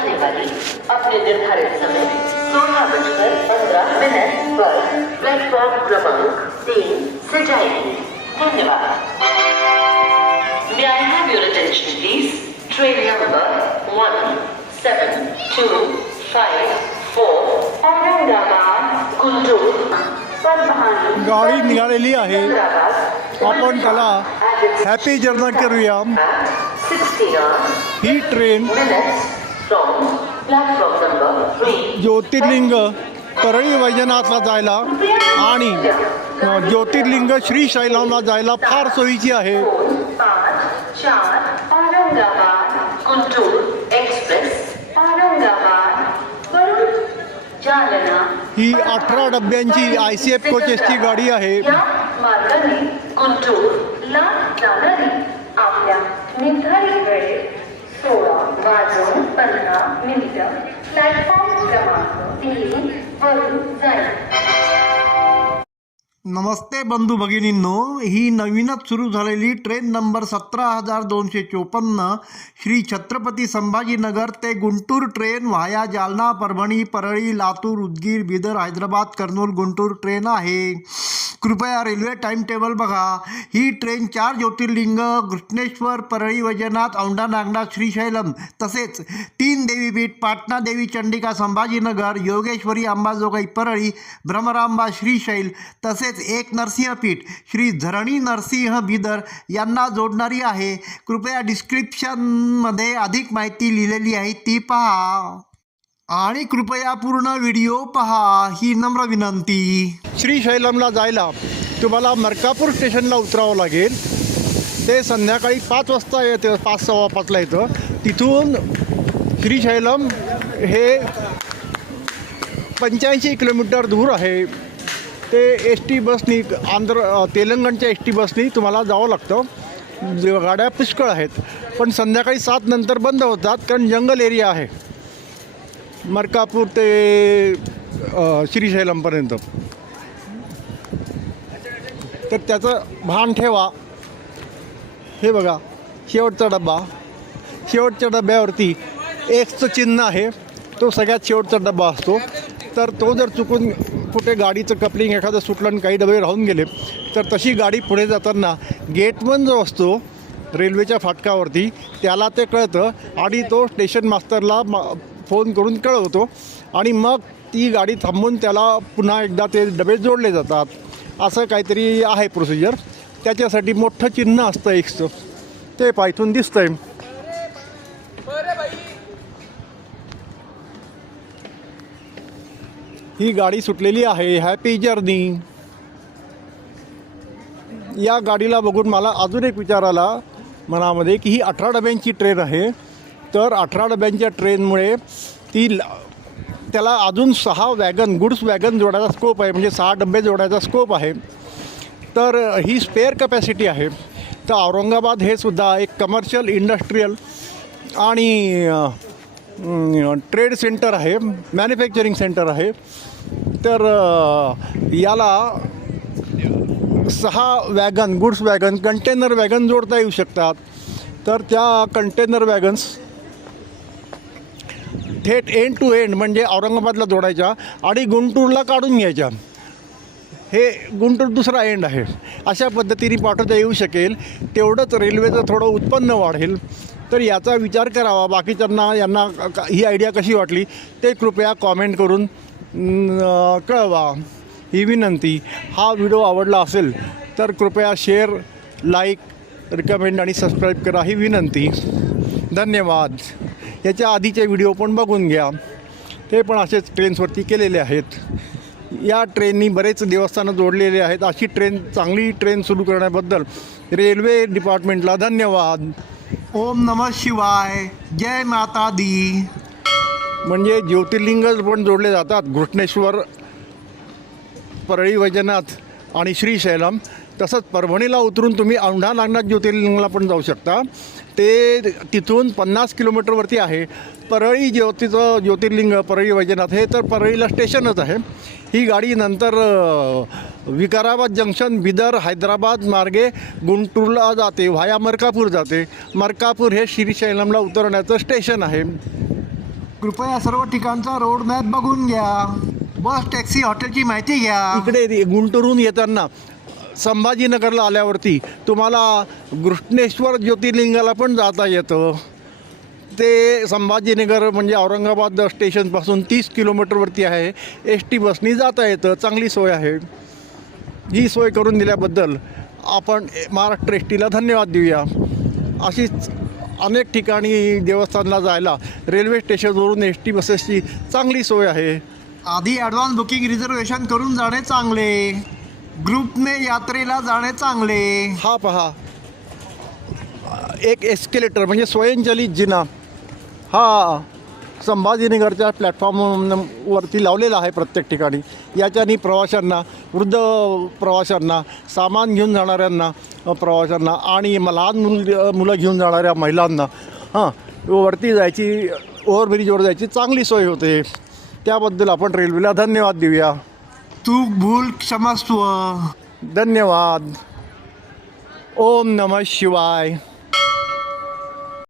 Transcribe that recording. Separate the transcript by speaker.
Speaker 1: जाने वाली अपने निर्धारित समय सोलह बजकर पंद्रह मिनट पर प्लेटफॉर्म क्रमांक तीन से जाएगी धन्यवाद. May I have your attention please? Train number one seven two five four. Aurangabad Guntur
Speaker 2: गाडी निघालेली आहे. आपण त्याला हॅपी जर्नी करूया. ही ट्रेन ज्योतिर्लिंग परळी वैजनाथला जायला आणि ज्योतिर्लिंग श्री शैलामला जायला फार सोयीची आहे. ही अठरा डब्यांची आय सी एफ कोचेसची गाडी आहे.
Speaker 1: निर्धारित वेळेत वाजून पंधरा मिनिटं प्लॅटफॉर्म क्रमांक
Speaker 2: नमस्ते बंधू भगिनींनो ही नवीनच सुरू झालेली ट्रेन नंबर सतरा हजार दोनशे चोपन्न श्री छत्रपती संभाजीनगर ते Guntur train via Jalna Parbhani Parli Latur Udgir Bidar Hyderabad Kurnool Guntur train आहे. कृपया रेल्वे टाईम टेबल बघा. ही ट्रेन चार ज्योतिर्लिंग घृष्णेश्वर परळी वैजनाथ औंढा नागनाथ श्रीशैलम तसेच तीन देवीपीठ पाटणा देवी चंडिका संभाजीनगर योगेश्वरी अंबाजोगाई परळी भ्रमरांबा श्रीशैल तसेच एक नरसिंहपीठ श्री धरणी नरसिंह बिदर यांना जोडणारी आहे. कृपया डिस्क्रिप्शनमध्ये अधिक माहिती लिहिलेली आहे ती पहा. आणि कृपया पूर्ण व्हिडिओ पहा ही नम्र विनंती. श्रीशैलमला जायला तुम्हाला मरकापूर स्टेशनला उतरावं लागेल. ते संध्याकाळी पाच वाजता येते पाच सव्वा पाचला येतं तिथून श्रीशैलम हे पंच्याऐंशी किलोमीटर दूर आहे. ते एस टी बसनी आंध्र तेलंगणच्या एस टी बसनी तुम्हाला जावं लागतं. गाड्या पुष्कळ आहेत. पण संध्याकाळी सात नंतर बंद होतात कारण जंगल एरिया आहे. मरकापूर ते श्रीशैलमपर्यंत. तर त्याचं भान ठेवा. हे बघा शेवटचा डबा शेवटच्या डब्यावरती एक्सचं चिन्ह आहे. तो सगळ्यात शेवटचा डबा असतो. तर तो जर चुकून कुठे गाडीचं कपलिंग एखादं सुटलं आणि काही डबे राहून गेले तर तशी गाडी पुढे जाताना गेटमन जो असतो रेल्वेच्या फाटकावरती त्याला ते कळतं. आणि तो स्टेशन मास्तरला मा फोन करून कळवतो. आणि मग ती गाडी थांबून त्याला पुन्हा एकदा ते डबे जोडले जातात. असं काहीतरी आहे प्रोसिजर त्याच्यासाठी मोठं चिन्ह असतं एक्सचं ते पायथून दिसतं आहे ही गाडी सुटलेली आहे. हॅपी जर्नी या गाडीला बघून मला अजून एक विचार आला मनामध्ये की ही अठरा डब्यांची ट्रेन आहे. तर अठरा डब्यांच्या ट्रेनमुळे ती त्याला अजून सहा वॅगन गुड्स वॅगन जोडायचा स्कोप आहे. म्हणजे सहा डबे जोडायचा स्कोप आहे. तर ही स्पेअर कपॅसिटी आहे. तर औरंगाबाद हे सुद्धा एक कमर्शियल इंडस्ट्रीयल आणि ट्रेड सेंटर आहे. मॅन्युफॅक्चरिंग सेंटर आहे. तर याला सहा wagon goods wagon container wagon जोडता येऊ शकतात. तर त्या कंटेनर वॅगन्स थेट एंड टू एंड म्हणजे औरंगाबादला जोडायच्या आणि गुंटूरला काढून घ्यायच्या. हे गुंटूर दुसरा एंड आहे. अशा पद्धतीने पाठवता येऊ शकेल. तेवढंच रेल्वेचं थोडं उत्पन्न वाढेल. तर याचा विचार करावा. बाकीच्यांना यांना ही आयडिया कशी वाटली ते कृपया कॉमेंट करून कळवा. ही विनंती. हा व्हिडिओ आवडला असेल तर कृपया शेअर लाईक रिकमेंड आणि सबस्क्राईब करा. ही विनंती. धन्यवाद. याच्या आधीचे व्हिडिओ पण बघून घ्या. ते पण असेच ट्रेन्सवरती केलेले आहेत. या ट्रेननी बरेच देवस्थानं जोडलेले आहेत. अशी ट्रेन चांगली ट्रेन सुरू करण्याबद्दल रेल्वे डिपार्टमेंटला धन्यवाद. ओम नमः शिवाय. जय माता दी. म्हणजे ज्योतिर्लिंग पण जोडले जातात. घृष्णेश्वर परळी वैजनाथ आणि श्रीशैलम तसंच परभणीला उतरून तुम्ही औंढा नागनाथ ज्योतिर्लिंगला पण जाऊ शकता. ते तिथून पन्नास किलोमीटरवरती आहे. परळी ज्योतीचं ज्योतिर्लिंग परळी वैजनाथ हे तर परळीला स्टेशनच आहे. ही गाडी नंतर विकाराबाद जंक्शन बिदर हैदराबाद मार्गे गुंटूरला जाते. व्हाया मरकापूर जाते. मरकापूर हे श्रीशैलमला उतरण्याचं स्टेशन आहे.
Speaker 3: कृपया सर्व ठिकाणचा रोड मॅप बघून घ्या. बस टॅक्सी हॉटेलची माहिती घ्या.
Speaker 2: इकडे ते येताना संभाजीनगरला आल्यावरती तुम्हाला घृष्णेश्वर ज्योतिर्लिंगाला पण जाता येतं. ते संभाजीनगर म्हणजे औरंगाबाद स्टेशनपासून तीस किलोमीटरवरती आहे. एस टी बसनी जाता येतं. चांगली सोय आहे. ही सोय करून दिल्याबद्दल आपण महाराष्ट्र एस टीला धन्यवाद देऊया. अशीच अनेक ठिकाणी देवस्थानला जायला रेल्वे स्टेशनवरून एस टी बसेसची चांगली सोय आहे.
Speaker 3: आधी ॲडव्हान्स बुकिंग रिझर्वेशन करून जाणे चांगले. ग्रुपने यात्रेला जाणे चांगले.
Speaker 2: हा पहा. एक एस्केलेटर म्हणजे स्वयंचलित जिना. हा. संभाजीनगरच्या प्लॅटफॉर्मवरती लावलेला आहे प्रत्येक ठिकाणी. याच्यानी प्रवाशांना वृद्ध प्रवाशांना सामान घेऊन जाणाऱ्यांना प्रवाशांना आणि लहान मुल मुलं घेऊन जाणाऱ्या महिलांना हां वरती जायची ओव्हरब्रिजवर जायची चांगली सोय होते. त्याबद्दल आपण रेल्वेला धन्यवाद देऊया.
Speaker 3: तू भूल क्षमस्व
Speaker 2: धन्यवाद. ओम नम शिवाय.